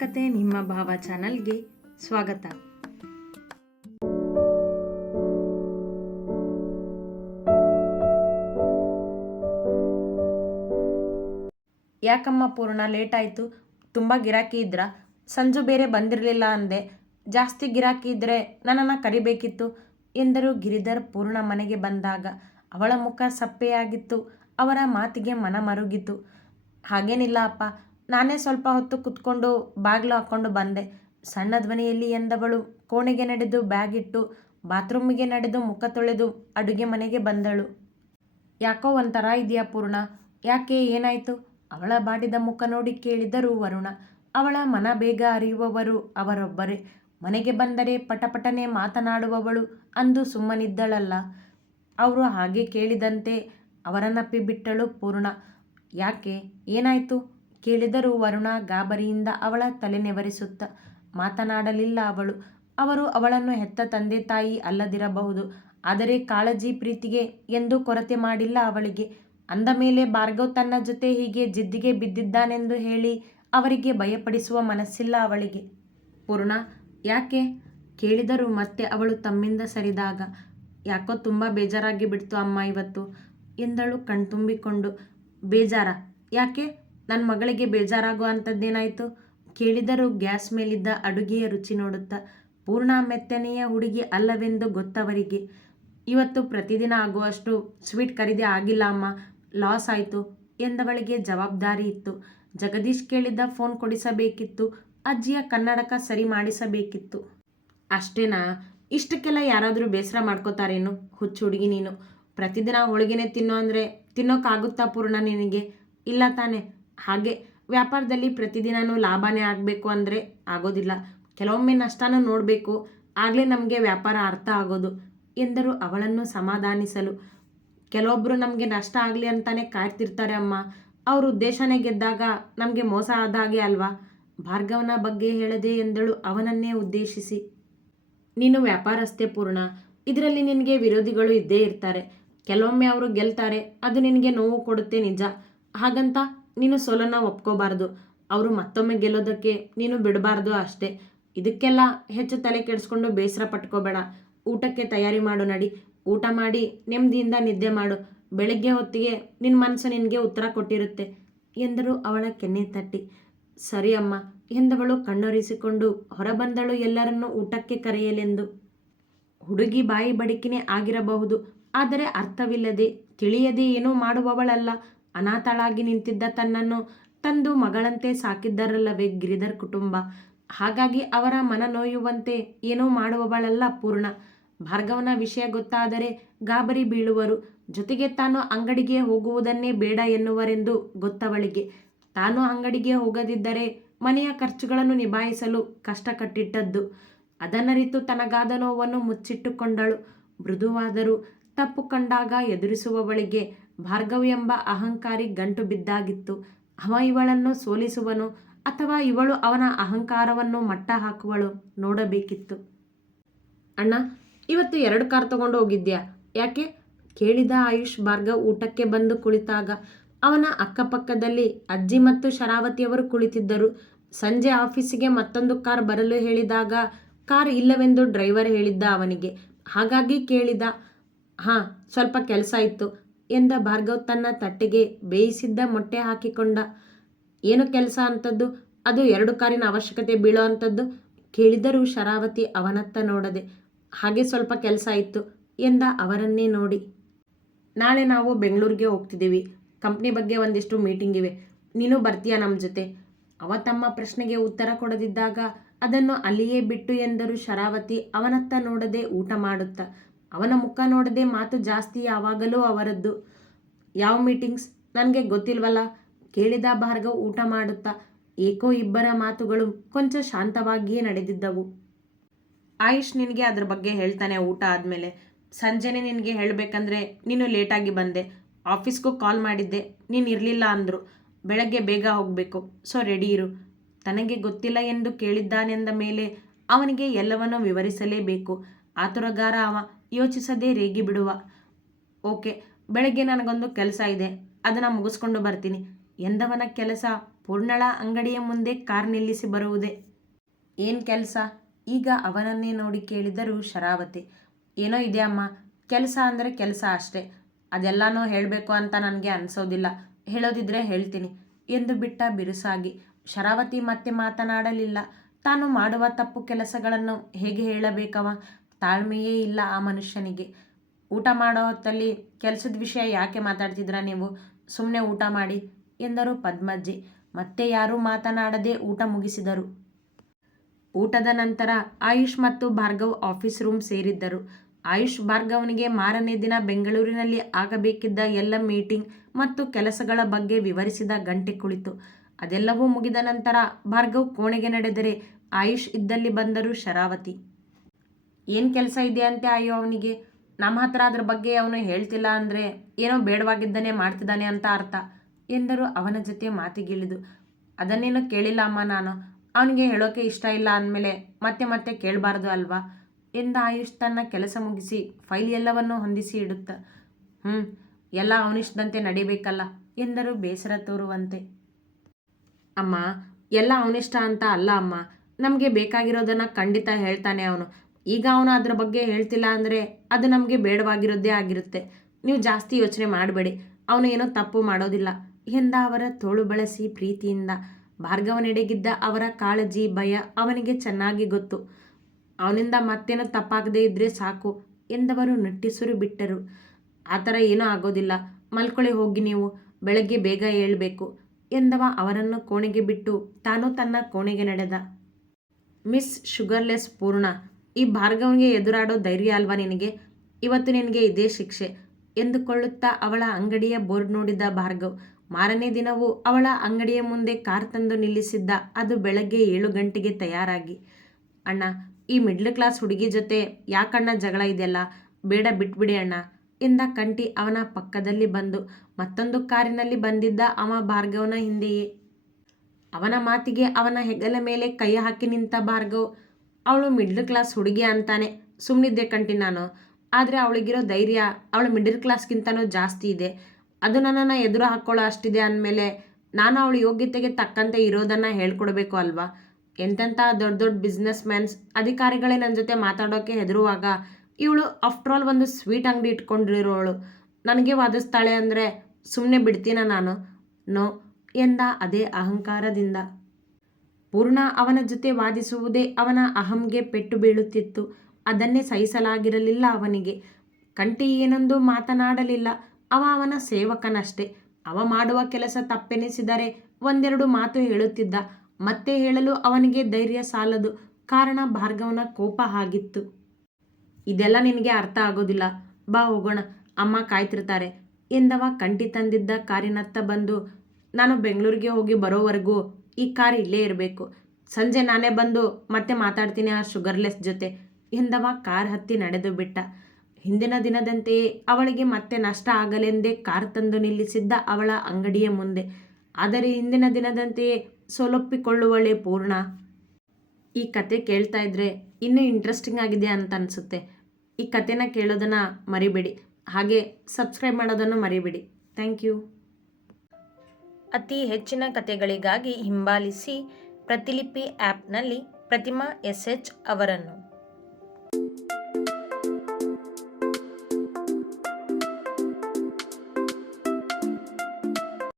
ಕತೆ ನಿಮ್ಮ ಭಾವ ಚಾನಲ್ಗೆ ಸ್ವಾಗತ. ಯಾಕಮ್ಮ ಪೂರ್ಣ, ಲೇಟ್ ಆಯಿತು? ತುಂಬ ಗಿರಾಕಿ ಇದ್ರ? ಸಂಜು ಬೇರೆ ಬಂದಿರಲಿಲ್ಲ ಅಂದೆ. ಜಾಸ್ತಿ ಗಿರಾಕಿ ಇದ್ದರೆ ನನ್ನನ್ನು ಕರಿಬೇಕಿತ್ತು ಎಂದರು ಗಿರಿಧರ್. ಪೂರ್ಣ ಮನೆಗೆ ಬಂದಾಗ ಅವಳ ಮುಖ ಸಪ್ಪೆಯಾಗಿತ್ತು. ಅವರ ಮಾತಿಗೆ ಮನ ಮರುಗಿತು. ಹಾಗೇನಿಲ್ಲ ಅಪ್ಪ, ನಾನೇ ಸ್ವಲ್ಪ ಹೊತ್ತು ಕುತ್ಕೊಂಡು ಬಾಗಿಲು ಹಾಕ್ಕೊಂಡು ಬಂದೆ, ಸಣ್ಣ ಧ್ವನಿಯಲ್ಲಿ ಎಂದವಳು. ಕೋಣೆಗೆ ನಡೆದು ಬ್ಯಾಗ್ ಇಟ್ಟು ಬಾತ್ರೂಮಿಗೆ ನಡೆದು ಮುಖ ತೊಳೆದು ಅಡುಗೆ ಮನೆಗೆ ಬಂದಳು. ಯಾಕೋ ಒಂಥರ ಇದೆಯಾ ಪೂರ್ಣ? ಯಾಕೆ, ಏನಾಯಿತು? ಅವಳ ಬಾಡಿದ ಮುಖ ನೋಡಿ ಕೇಳಿದರು ವರುಣ. ಅವಳ ಮನ ಬೇಗ ಅರಿಯುವವರು ಅವರೊಬ್ಬರೇ. ಮನೆಗೆ ಬಂದರೆ ಪಟಪಟನೆ ಮಾತನಾಡುವವಳು ಅಂದು ಸುಮ್ಮನಿದ್ದಳಲ್ಲ. ಅವರು ಹಾಗೆ ಕೇಳಿದಂತೆ ಅವರನ್ನಪ್ಪಿಬಿಟ್ಟಳು ಪೂರ್ಣ. ಯಾಕೆ, ಏನಾಯಿತು ಕೇಳಿದರು ವರುಣ ಗಾಬರಿಯಿಂದ ಅವಳ ತಲೆ ನೆವರಿಸುತ್ತ. ಮಾತನಾಡಲಿಲ್ಲ ಅವಳು. ಅವರು ಅವಳನ್ನು ಹೆತ್ತ ತಂದೆ ತಾಯಿ ಅಲ್ಲದಿರಬಹುದು, ಆದರೆ ಕಾಳಜಿ ಪ್ರೀತಿಗೆ ಎಂದೂ ಕೊರತೆ ಮಾಡಿಲ್ಲ ಅವಳಿಗೆ. ಅಂದ ಮೇಲೆ ಭಾರ್ಗವ್ ತನ್ನ ಜೊತೆ ಹೀಗೆ ಜಿದ್ದಿಗೆ ಬಿದ್ದಿದ್ದಾನೆಂದು ಹೇಳಿ ಅವರಿಗೆ ಭಯಪಡಿಸುವ ಮನಸ್ಸಿಲ್ಲ ಅವಳಿಗೆ. ಪೂರ್ಣ, ಯಾಕೆ ಕೇಳಿದರು ಮತ್ತೆ ಅವಳು ತಮ್ಮಿಂದ ಸರಿದಾಗ. ಯಾಕೋ ತುಂಬ ಬೇಜಾರಾಗಿ ಬಿಡ್ತು ಅಮ್ಮ ಇವತ್ತು ಎಂದಳು ಕಣ್ತುಂಬಿಕೊಂಡು. ಬೇಜಾರ? ಯಾಕೆ? ನನ್ನ ಮಗಳಿಗೆ ಬೇಜಾರಾಗೋ ಅಂಥದ್ದೇನಾಯಿತು ಕೇಳಿದರು ಗ್ಯಾಸ್ ಮೇಲಿದ್ದ ಅಡುಗೆಯ ರುಚಿ ನೋಡುತ್ತಾ. ಪೂರ್ಣ ಮೆತ್ತನೆಯ ಹುಡುಗಿ ಅಲ್ಲವೆಂದು ಗೊತ್ತವರಿಗೆ. ಇವತ್ತು ಪ್ರತಿದಿನ ಆಗುವಷ್ಟು ಸ್ವೀಟ್ ಖರೀದಿ ಆಗಿಲ್ಲ ಅಮ್ಮ, ಲಾಸ್ ಆಯಿತು ಎಂದವಳಿಗೆ ಜವಾಬ್ದಾರಿ ಇತ್ತು. ಜಗದೀಶ್ ಕೇಳಿದ್ದ ಫೋನ್ ಕೊಡಿಸಬೇಕಿತ್ತು, ಅಜ್ಜಿಯ ಕನ್ನಡಕ ಸರಿ ಮಾಡಿಸಬೇಕಿತ್ತು. ಅಷ್ಟೇನಾ? ಇಷ್ಟಕ್ಕೆಲ್ಲ ಯಾರಾದರೂ ಬೇಸರ ಮಾಡ್ಕೋತಾರೇನು? ಹುಚ್ಚು ಹುಡುಗಿ ನೀನು. ಪ್ರತಿದಿನ ಹೋಳಿಗೆನೆ ತಿನ್ನೋ ಅಂದರೆ ತಿನ್ನೋಕ್ಕಾಗುತ್ತಾ ಪೂರ್ಣ ನಿನಗೆ? ಇಲ್ಲ ತಾನೆ? ಹಾಗೆ ವ್ಯಾಪಾರದಲ್ಲಿ ಪ್ರತಿದಿನವೂ ಲಾಭನೇ ಆಗಬೇಕು ಅಂದರೆ ಆಗೋದಿಲ್ಲ. ಕೆಲವೊಮ್ಮೆ ನಷ್ಟನೂ ನೋಡಬೇಕು, ಆಗಲೇ ನಮಗೆ ವ್ಯಾಪಾರ ಅರ್ಥ ಆಗೋದು ಎಂದರು ಅವಳನ್ನು ಸಮಾಧಾನಿಸಲು. ಕೆಲವೊಬ್ಬರು ನಮಗೆ ನಷ್ಟ ಆಗಲಿ ಅಂತಾನೆ ಕಾಯ್ತಿರ್ತಾರೆ ಅಮ್ಮ. ಅವ್ರ ಉದ್ದೇಶನೇ ಗೆದ್ದಾಗ ನಮಗೆ ಮೋಸ ಆದ ಹಾಗೆ ಅಲ್ವಾ? ಭಾರ್ಗವನ ಬಗ್ಗೆ ಹೇಳದೆ ಎಂದಳು ಅವನನ್ನೇ ಉದ್ದೇಶಿಸಿ. ನೀನು ವ್ಯಾಪಾರಸ್ಥೆ ಪೂರ್ಣ, ಇದರಲ್ಲಿ ನಿನಗೆ ವಿರೋಧಿಗಳು ಇದ್ದೇ ಇರ್ತಾರೆ. ಕೆಲವೊಮ್ಮೆ ಅವರು ಗೆಲ್ತಾರೆ, ಅದು ನಿನಗೆ ನೋವು ಕೊಡುತ್ತೆ ನಿಜ. ಹಾಗಂತ ನೀನು ಸೋಲನ್ನು ಒಪ್ಕೋಬಾರ್ದು. ಅವರು ಮತ್ತೊಮ್ಮೆ ಗೆಲ್ಲೋದಕ್ಕೆ ನೀನು ಬಿಡಬಾರ್ದು ಅಷ್ಟೇ. ಇದಕ್ಕೆಲ್ಲ ಹೆಚ್ಚು ತಲೆ ಕೆಡಿಸ್ಕೊಂಡು ಬೇಸರ ಪಟ್ಕೋಬೇಡ. ಊಟಕ್ಕೆ ತಯಾರಿ ಮಾಡು, ನಡಿ. ಊಟ ಮಾಡಿ ನೆಮ್ಮದಿಯಿಂದ ನಿದ್ದೆ ಮಾಡು. ಬೆಳಗ್ಗೆ ಹೊತ್ತಿಗೆ ನಿನ್ನ ಮನಸ್ಸು ನಿನಗೆ ಉತ್ತರ ಕೊಟ್ಟಿರುತ್ತೆ ಎಂದರು ಅವಳ ಕೆನ್ನೆ ತಟ್ಟಿ. ಸರಿ ಅಮ್ಮ ಎಂದವಳು ಕಣ್ಣೊರೆಸಿಕೊಂಡು ಹೊರಬಂದಳು ಎಲ್ಲರನ್ನೂ ಊಟಕ್ಕೆ ಕರೆಯಲೆಂದು. ಹುಡುಗಿ ಬಾಯಿ ಬಡಿಕಿನೇ ಆಗಿರಬಹುದು, ಆದರೆ ಅರ್ಥವಿಲ್ಲದೆ ತಿಳಿಯದೆ ಏನೂ ಮಾಡುವವಳಲ್ಲ. ಅನಾಥಳಾಗಿ ನಿಂತಿದ್ದ ತನ್ನನ್ನು ತಂದು ಮಗಳಂತೆ ಸಾಕಿದ್ದರಲ್ಲವೇ ಗಿರಿಧರ್ ಕುಟುಂಬ. ಹಾಗಾಗಿ ಅವರ ಮನ ನೋಯುವಂತೆ ಏನೂ ಮಾಡುವವಳಲ್ಲ ಪೂರ್ಣ. ಭಾರ್ಗವನ ವಿಷಯ ಗೊತ್ತಾದರೆ ಗಾಬರಿ ಬೀಳುವರು. ಜೊತೆಗೆ ತಾನು ಅಂಗಡಿಗೆ ಹೋಗುವುದನ್ನೇ ಬೇಡ ಎನ್ನುವರೆಂದು ಗೊತ್ತವಳಿಗೆ. ತಾನು ಅಂಗಡಿಗೆ ಹೋಗದಿದ್ದರೆ ಮನೆಯ ಖರ್ಚುಗಳನ್ನು ನಿಭಾಯಿಸಲು ಕಷ್ಟ ಕಟ್ಟಿಟ್ಟದ್ದು. ಅದನ್ನರಿತು ತನಗಾದ ನೋವನ್ನು ಮುಚ್ಚಿಟ್ಟುಕೊಂಡಳು. ಮೃದುವಾದರೂ ತಪ್ಪು ಕಂಡಾಗ ಎದುರಿಸುವವಳಿಗೆ ಭಾರ್ಗವ್ ಎಂಬ ಅಹಂಕಾರಿ ಗಂಟು ಬಿದ್ದಾಗಿತ್ತು. ಅವ ಇವಳನ್ನು ಸೋಲಿಸುವನು ಅಥವಾ ಇವಳು ಅವನ ಅಹಂಕಾರವನ್ನು ಮಟ್ಟ ಹಾಕುವಳು ನೋಡಬೇಕಿತ್ತು. ಅಣ್ಣ, ಇವತ್ತು 2 ಕಾರ್ ತಗೊಂಡು ಹೋಗಿದ್ಯಾ? ಯಾಕೆ ಕೇಳಿದ ಆಯುಷ್. ಭಾರ್ಗವ್ ಊಟಕ್ಕೆ ಬಂದು ಕುಳಿತಾಗ ಅವನ ಅಕ್ಕಪಕ್ಕದಲ್ಲಿ ಅಜ್ಜಿ ಮತ್ತು ಶರಾವತಿಯವರು ಕುಳಿತಿದ್ದರು. ಸಂಜೆ ಆಫೀಸಿಗೆ ಮತ್ತೊಂದು ಕಾರ್ ಬರಲು ಹೇಳಿದಾಗ ಕಾರ್ ಇಲ್ಲವೆಂದು ಡ್ರೈವರ್ ಹೇಳಿದ್ದ ಅವನಿಗೆ. ಹಾಗಾಗಿ ಕೇಳಿದ. ಹಾಂ, ಸ್ವಲ್ಪ ಕೆಲಸ ಇತ್ತು ಎಂದ ಭಾರ್ಗವ್ ತನ್ನ ತಟ್ಟೆಗೆ ಬೇಯಿಸಿದ್ದ ಮೊಟ್ಟೆ ಹಾಕಿಕೊಂಡ. ಏನು ಕೆಲಸ ಅಂಥದ್ದು? ಅದು 2 ಕಾರಿನ ಅವಶ್ಯಕತೆ ಬೀಳೋ ಅಂಥದ್ದು ಕೇಳಿದರು ಶರಾವತಿ ಅವನತ್ತ ನೋಡದೆ. ಹಾಗೆ ಸ್ವಲ್ಪ ಕೆಲಸ ಇತ್ತು ಎಂದ ಅವರನ್ನೇ ನೋಡಿ. ನಾಳೆ ನಾವು ಬೆಂಗಳೂರಿಗೆ ಹೋಗ್ತಿದ್ದೀವಿ. ಕಂಪ್ನಿ ಬಗ್ಗೆ ಒಂದಿಷ್ಟು ಮೀಟಿಂಗ್ ಇವೆ. ನೀನು ಬರ್ತೀಯಾ ನಮ್ಮ ಜೊತೆ? ಅವ ತಮ್ಮ ಪ್ರಶ್ನೆಗೆ ಉತ್ತರ ಕೊಡದಿದ್ದಾಗ ಅದನ್ನು ಅಲ್ಲಿಯೇ ಬಿಟ್ಟು ಎಂದರು ಶರಾವತಿ ಅವನತ್ತ ನೋಡದೆ ಊಟ ಮಾಡುತ್ತಾ. ಅವನ ಮುಖ ನೋಡದೆ ಮಾತು ಜಾಸ್ತಿ ಯಾವಾಗಲೂ ಅವರದ್ದು. ಯಾವ ಮೀಟಿಂಗ್ಸ್? ನನಗೆ ಗೊತ್ತಿಲ್ವಲ್ಲ ಕೇಳಿದ ಭಾರ್ಗವ್ ಊಟ ಮಾಡುತ್ತಾ. ಏಕೋ ಇಬ್ಬರ ಮಾತುಗಳು ಕೊಂಚ ಶಾಂತವಾಗಿಯೇ ನಡೆದಿದ್ದವು. ಆಯುಷ್ ನಿನಗೆ ಅದ್ರ ಬಗ್ಗೆ ಹೇಳ್ತಾನೆ ಊಟ ಆದಮೇಲೆ. ಸಂಜೆನೇ ನಿನಗೆ ಹೇಳಬೇಕಂದ್ರೆ ನೀನು ಲೇಟಾಗಿ ಬಂದೆ. ಆಫೀಸ್ಗೂ ಕಾಲ್ ಮಾಡಿದ್ದೆ, ನೀನು ಇರಲಿಲ್ಲ ಅಂದರು. ಬೆಳಗ್ಗೆ ಬೇಗ ಹೋಗಬೇಕು, ಸೊ ರೆಡಿ ಇರು. ತನಗೆ ಗೊತ್ತಿಲ್ಲ ಎಂದು ಕೇಳಿದ್ದಾನೆಂದ ಮೇಲೆ ಅವನಿಗೆ ಎಲ್ಲವನ್ನೂ ವಿವರಿಸಲೇಬೇಕು. ಆತುರಗಾರ ಅವ, ಯೋಚಿಸದೆ ರೇಗಿ ಬಿಡುವ. ಓಕೆ, ಬೆಳಗ್ಗೆ ನನಗೊಂದು ಕೆಲಸ ಇದೆ, ಅದನ್ನು ಮುಗಿಸ್ಕೊಂಡು ಬರ್ತೀನಿ. ಎಂದವನ ಕೆಲಸ ಪೂರ್ಣಳ ಅಂಗಡಿಯ ಮುಂದೆ ಕಾರ್ ನಿಲ್ಲಿಸಿ ಬರುವುದೇ. ಏನು ಕೆಲಸ? ಈಗ ಅವನನ್ನೇ ನೋಡಿ ಕೇಳಿದರು ಶರಾವತಿ. ಏನೋ ಇದೆ ಅಮ್ಮ, ಕೆಲಸ ಅಂದರೆ ಕೆಲಸ ಅಷ್ಟೇ. ಅದೆಲ್ಲನೂ ಹೇಳಬೇಕು ಅಂತ ನನಗೆ ಅನಿಸೋದಿಲ್ಲ. ಹೇಳೋದಿದ್ರೆ ಹೇಳ್ತೀನಿ ಎಂದು ಬಿಟ್ಟ ಬಿರುಸಾಗಿ. ಶರಾವತಿ ಮತ್ತೆ ಮಾತನಾಡಲಿಲ್ಲ. ತಾನು ಮಾಡುವ ತಪ್ಪು ಕೆಲಸಗಳನ್ನು ಹೇಗೆ ಹೇಳಬೇಕವ? ತಾಳ್ಮೆಯೇ ಇಲ್ಲ ಆ ಮನುಷ್ಯನಿಗೆ. ಊಟ ಮಾಡೋ ಹೊತ್ತಲ್ಲಿ ಕೆಲಸದ ವಿಷಯ ಯಾಕೆ ಮಾತಾಡ್ತಿದ್ರ ನೀವು? ಸುಮ್ಮನೆ ಊಟ ಮಾಡಿ ಎಂದರು ಪದ್ಮಜ್ಜಿ. ಮತ್ತೆ ಯಾರೂ ಮಾತನಾಡದೆ ಊಟ ಮುಗಿಸಿದರು. ಊಟದ ನಂತರ ಆಯುಷ್ ಮತ್ತು ಭಾರ್ಗವ್ ಆಫೀಸ್ ರೂಮ್ ಸೇರಿದ್ದರು. ಆಯುಷ್ ಭಾರ್ಗವ್ನಿಗೆ ಮಾರನೇ ದಿನ ಬೆಂಗಳೂರಿನಲ್ಲಿ ಆಗಬೇಕಿದ್ದ ಎಲ್ಲ ಮೀಟಿಂಗ್ ಮತ್ತು ಕೆಲಸಗಳ ಬಗ್ಗೆ ವಿವರಿಸಿದ ಗಂಟೆ ಕುಳಿತು. ಅದೆಲ್ಲವೂ ಮುಗಿದ ನಂತರ ಭಾರ್ಗವ್ ಕೋಣೆಗೆ ನಡೆದರೆ ಆಯುಷ್ ಇದ್ದಲ್ಲಿ ಬಂದರು ಶರಾವತಿ. ಏನು ಕೆಲಸ ಇದೆಯಂತೆ ಅಯ್ಯೋ ಅವನಿಗೆ? ನಮ್ಮ ಹತ್ರ ಅದ್ರ ಬಗ್ಗೆ ಅವನು ಹೇಳ್ತಿಲ್ಲ ಅಂದರೆ ಏನೋ ಬೇಡವಾಗಿದ್ದನೇ ಮಾಡ್ತಿದ್ದಾನೆ ಅಂತ ಅರ್ಥ ಎಂದರು ಅವನ ಜೊತೆ ಮಾತಿಗಿಳಿದು. ಅದನ್ನೇನು ಕೇಳಿಲ್ಲ ಅಮ್ಮ ನಾನು. ಅವನಿಗೆ ಹೇಳೋಕೆ ಇಷ್ಟ ಇಲ್ಲ ಅಂದಮೇಲೆ ಮತ್ತೆ ಮತ್ತೆ ಕೇಳಬಾರ್ದು ಅಲ್ವಾ ಎಂದ ಆಯುಷ್ ತನ್ನ ಕೆಲಸ ಮುಗಿಸಿ ಫೈಲ್ ಎಲ್ಲವನ್ನು ಹೊಂದಿಸಿ ಇಡುತ್ತ. ಎಲ್ಲ ಅವನಿಷ್ಟದಂತೆ ನಡಿಬೇಕಲ್ಲ ಎಂದರು ಬೇಸರ ತೋರುವಂತೆ. ಅಮ್ಮ, ಎಲ್ಲ ಅವನಿಷ್ಟ ಅಂತ ಅಲ್ಲ ಅಮ್ಮ. ನಮಗೆ ಬೇಕಾಗಿರೋದನ್ನು ಖಂಡಿತ ಹೇಳ್ತಾನೆ ಅವನು. ಈಗ ಅವನು ಅದ್ರ ಬಗ್ಗೆ ಹೇಳ್ತಿಲ್ಲ ಅಂದರೆ ಅದು ನಮಗೆ ಬೇಡವಾಗಿರೋದೇ ಆಗಿರುತ್ತೆ. ನೀವು ಜಾಸ್ತಿ ಯೋಚನೆ ಮಾಡಬೇಡಿ, ಅವನು ಏನೋ ತಪ್ಪು ಮಾಡೋದಿಲ್ಲ ಎಂದ ಅವರ ತೋಳು ಬಳಸಿ ಪ್ರೀತಿಯಿಂದ. ಭಾರ್ಗವನೆಡೆಗಿದ್ದ ಅವರ ಕಾಳಜಿ ಭಯ ಅವನಿಗೆ ಚೆನ್ನಾಗಿ ಗೊತ್ತು. ಅವನಿಂದ ಮತ್ತೇನೋ ತಪ್ಪಾಗದೇ ಇದ್ದರೆ ಸಾಕು ಎಂದವರು ನಿಟ್ಟುಸಿರು ಬಿಟ್ಟರು. ಆ ಥರ ಏನೂ ಆಗೋದಿಲ್ಲ, ಮಲ್ಕೊಳ್ಳಿ ಹೋಗಿ ನೀವು, ಬೆಳಗ್ಗೆ ಬೇಗ ಏಳಬೇಕು ಎಂದವ ಅವರನ್ನು ಕೋಣೆಗೆ ಬಿಟ್ಟು ತಾನು ತನ್ನ ಕೋಣೆಗೆ ನಡೆದ. ಮಿಸ್ ಶುಗರ್ಲೆಸ್ ಪೂರ್ಣ, ಈ ಭಾರ್ಗವ್ನಿಗೆ ಎದುರಾಡೋ ಧೈರ್ಯ ಅಲ್ವಾ ನಿನಗೆ? ಇವತ್ತು ನಿನಗೆ ಇದೇ ಶಿಕ್ಷೆ ಎಂದುಕೊಳ್ಳುತ್ತಾ ಅವಳ ಅಂಗಡಿಯ ಬೋರ್ಡ್ ನೋಡಿದ ಭಾರ್ಗವ್. ಮಾರನೇ ದಿನವೂ ಅವಳ ಅಂಗಡಿಯ ಮುಂದೆ ಕಾರ್ ತಂದು ನಿಲ್ಲಿಸಿದ್ದ. ಅದು ಬೆಳಗ್ಗೆ 7 ಗಂಟೆಗೆ ತಯಾರಾಗಿ. ಅಣ್ಣ, ಈ ಮಿಡ್ಲ್ ಕ್ಲಾಸ್ ಹುಡುಗಿ ಜೊತೆ ಯಾಕಣ್ಣ ಜಗಳ ಇದೆಯಲ್ಲ? ಬೇಡ ಬಿಟ್ಬಿಡಿ ಅಣ್ಣ ಎಂದ ಕಂಠಿ ಅವನ ಪಕ್ಕದಲ್ಲಿ ಬಂದು. ಮತ್ತೊಂದು ಕಾರಿನಲ್ಲಿ ಬಂದಿದ್ದ ಅವ ಭಾರ್ಗವ್ನ ಹಿಂದೆಯೇ. ಅವನ ಮಾತಿಗೆ ಅವನ ಹೆಗಲ ಮೇಲೆ ಕೈ ಹಾಕಿ ನಿಂತ ಭಾರ್ಗವ್. ಅವಳು ಮಿಡ್ಲ್ ಕ್ಲಾಸ್ ಹುಡುಗಿ ಅಂತಾನೆ ಸುಮ್ಮನಿದ್ದೆ ಕಂಠಿ ನಾನು. ಆದರೆ ಅವಳಿಗಿರೋ ಧೈರ್ಯ ಅವಳ ಮಿಡ್ಲ್ ಕ್ಲಾಸ್ಗಿಂತನೂ ಜಾಸ್ತಿ ಇದೆ. ಅದು ನನ್ನನ್ನು ಎದುರು ಹಾಕ್ಕೊಳ್ಳೋ ಅಷ್ಟಿದೆ ಅಂದಮೇಲೆ ನಾನು ಅವಳ ಯೋಗ್ಯತೆಗೆ ತಕ್ಕಂತೆ ಇರೋದನ್ನು ಹೇಳ್ಕೊಡ್ಬೇಕು ಅಲ್ವಾ? ಎಂತೆಂಥ ದೊಡ್ಡ ದೊಡ್ಡ ಬಿಸ್ನೆಸ್ ಮ್ಯಾನ್ಸ್ ಅಧಿಕಾರಿಗಳೇ ನನ್ನ ಜೊತೆ ಮಾತಾಡೋಕ್ಕೆ ಹೆದರುವಾಗ ಇವಳು ಆಫ್ಟ್ರಾಲ್ ಒಂದು ಸ್ವೀಟ್ ಅಂಗಡಿ ಇಟ್ಕೊಂಡಿರೋಳು ನನಗೆ ವಾದಿಸ್ತಾಳೆ ಅಂದರೆ ಸುಮ್ಮನೆ ಬಿಡ್ತೀನ ನಾನು? ನೋ ಎಂದ ಅದೇ ಅಹಂಕಾರದಿಂದ. ಪೂರ್ಣ ಅವನ ಜೊತೆ ವಾದಿಸುವುದೇ ಅವನ ಅಹಂಗೆ ಪೆಟ್ಟು ಬೀಳುತ್ತಿತ್ತು. ಅದನ್ನೇ ಸಹಿಸಲಾಗಿರಲಿಲ್ಲ ಅವನಿಗೆ. ಕಂಠಿ ಏನೊಂದು ಮಾತನಾಡಲಿಲ್ಲ. ಅವನ ಸೇವಕನಷ್ಟೇ. ಅವ ಮಾಡುವ ಕೆಲಸ ತಪ್ಪೆನಿಸಿದರೆ ಒಂದೆರಡು ಮಾತು ಹೇಳುತ್ತಿದ್ದ. ಮತ್ತೆ ಹೇಳಲು ಅವನಿಗೆ ಧೈರ್ಯ ಸಾಲದು. ಕಾರಣ ಭಾರ್ಗವನ ಕೋಪ ಆಗಿತ್ತು. ಇದೆಲ್ಲ ನಿನಗೆ ಅರ್ಥ ಆಗೋದಿಲ್ಲ, ಬಾ ಹೋಗೋಣ, ಅಮ್ಮ ಕಾಯ್ತಿರ್ತಾರೆ ಎಂದವ ಕಂಠಿ ತಂದಿದ್ದ ಕಾರಿನತ್ತ ಬಂದು. ನಾನು ಬೆಂಗಳೂರಿಗೆ ಹೋಗಿ ಬರೋವರೆಗೂ ಈ ಕಾರ್ ಇಲ್ಲೇ ಇರಬೇಕು. ಸಂಜೆ ನಾನೇ ಬಂದು ಮತ್ತೆ ಮಾತಾಡ್ತೀನಿ ಆ ಶುಗರ್ಲೆಸ್ ಜೊತೆ ಎಂದವ ಕಾರ್ ಹತ್ತಿ ನಡೆದು ಬಿಟ್ಟ. ಹಿಂದಿನ ದಿನದಂತೆಯೇ ಅವಳಿಗೆ ಮತ್ತೆ ನಷ್ಟ ಆಗಲೆಂದೇ ಕಾರ್ ತಂದು ನಿಲ್ಲಿಸಿದ್ದ ಅವಳ ಅಂಗಡಿಯ ಮುಂದೆ. ಆದರೆ ಹಿಂದಿನ ದಿನದಂತೆಯೇ ಸೋಲೊಪ್ಪಿಕೊಳ್ಳುವಳೆ ಪೂರ್ಣ. ಈ ಕತೆ ಕೇಳ್ತಾ ಇದ್ರೆ ಇನ್ನೂ ಇಂಟ್ರೆಸ್ಟಿಂಗ್ ಆಗಿದೆ ಅಂತ ಅನಿಸುತ್ತೆ. ಈ ಕತೆನ ಕೇಳೋದನ್ನು ಮರಿಬೇಡಿ, ಹಾಗೆ ಸಬ್ಸ್ಕ್ರೈಬ್ ಮಾಡೋದನ್ನು ಮರಿಬೇಡಿ. Thank you. ಅತಿ ಹೆಚ್ಚಿನ ಕತೆಗಳಿಗಾಗಿ ಹಿಂಬಾಲಿಸಿ ಪ್ರತಿಲಿಪಿ ಆ್ಯಪ್ನಲ್ಲಿ ಪ್ರತಿಮಾ SH ಅವರನ್ನು.